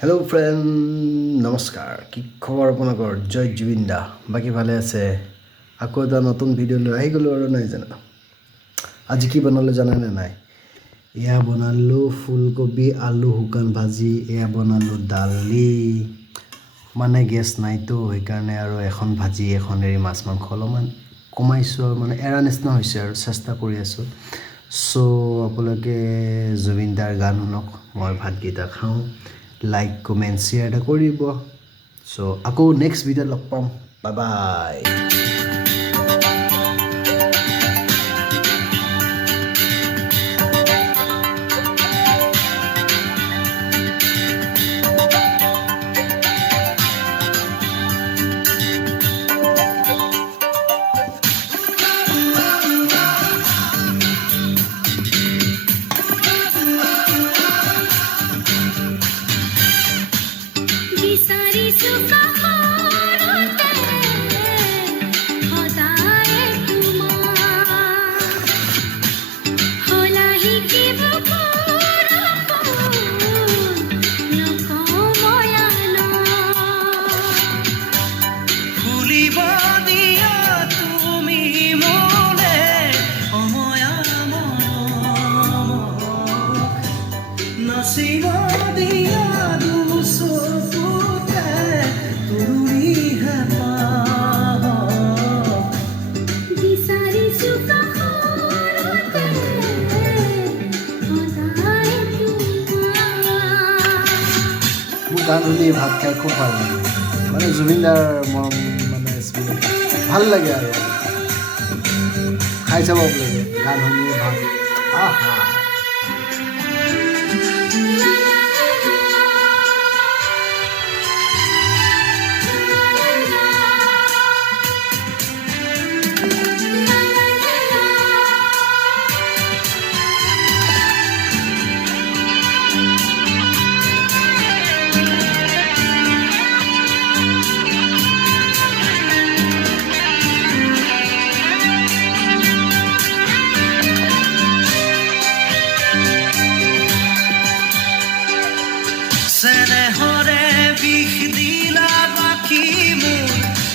Hello' friend, নমস্কাৰ। কি খবৰ আপোনালোকৰ? জয় জুবিন দা। বাকী ভালে আছে? আকৌ এটা নতুন ভিডিঅ' লৈ আহি গ'লোঁ আৰু নাই জানো। আজি কি বনালোঁ জানেনে নাই? এয়া বনালোঁ ফুলকবি আলু শুকান ভাজি, এয়া বনালোঁ দালি, মানে গেছ নাইতো সেইকাৰণে আৰু এখন ভাজি এখন এৰি মাছ মাংস অলপমান কমাইছোঁ আৰু মানে এৰা নিচিনা হৈছে আৰু চেষ্টা কৰি আছোঁ। চ' আপোনালোকে জুবিন দাৰ গান শুনক, মই ভাতকেইটা খাওঁ, লাইক কমেণ্ট শ্বেয়াৰ এটা কৰিব। চ' আকৌ নেক্সট ভিডিঅ'ত লগ পাম। Bye bye. গান শুনি ভাত খাই খুব ভাল লাগে, মানে জুবিনদাৰ মৰম মানে ভাল লাগে আৰু খাই চাব লাগে গান শুনি ভাত। আহা চেনেহৰে বিষ দিলা বাকী মোৰ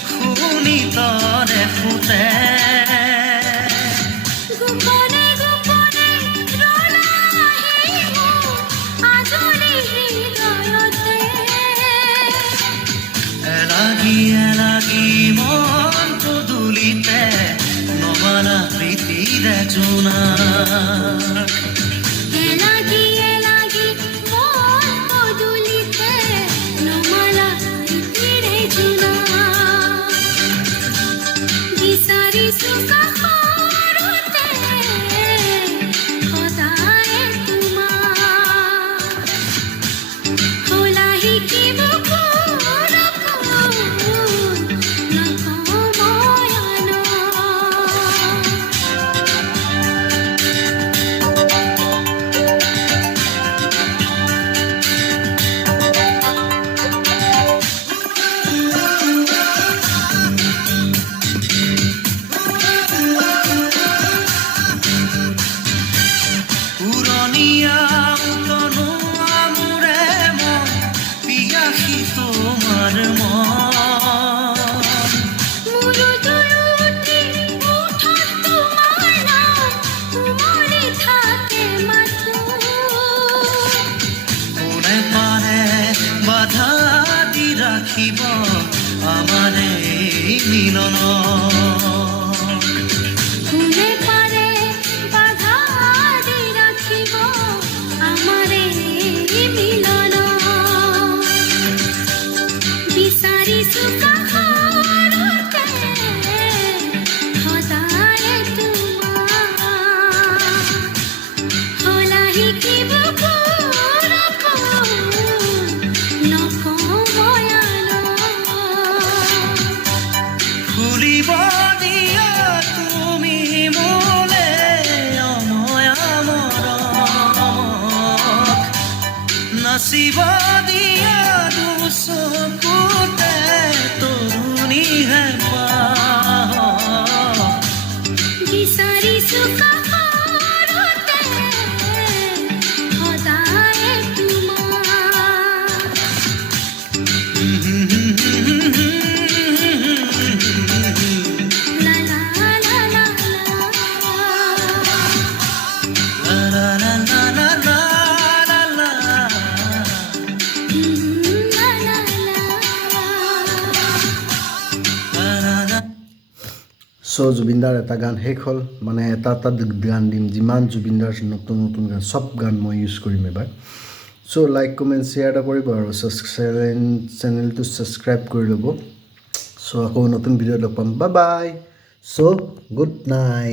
শুনি তৰে ফুটে গোপনে গোপনে ৰলাহি মোৰ আজৰি হৃদয়তে এলাগি এলাগি মন পদূলিতে নমালা প্ৰীতিৰে জোনা বাধা দি ৰাখিব আমাৰ এই মিলন কোনে পাৰে বাধা দি ৰাখিব আমাৰ এই মিলন বিচাৰিছো কাষৰতে সদায় তোমাৰ হলা শিকিব নাচিব দিয়া দুচকুতে তৰুণীহে বিচাৰিছো কাষৰতে সদায় তোমাৰ চ' জুবিনদাৰ এটা গান শেষ হ'ল মানে এটা গান দিম যিমান জুবিনদাৰ নতুন নতুন গান চব গান মই ইউজ কৰিম এবাৰ চ' লাইক কমেণ্ট শ্বেয়াৰ এটা কৰিব আৰু চেনেলটো ছাবস্ক্ৰাইব কৰি ল'ব চ' আকৌ নতুন ভিডিঅ' লগ পাম বাই বাই চ' গুড নাইট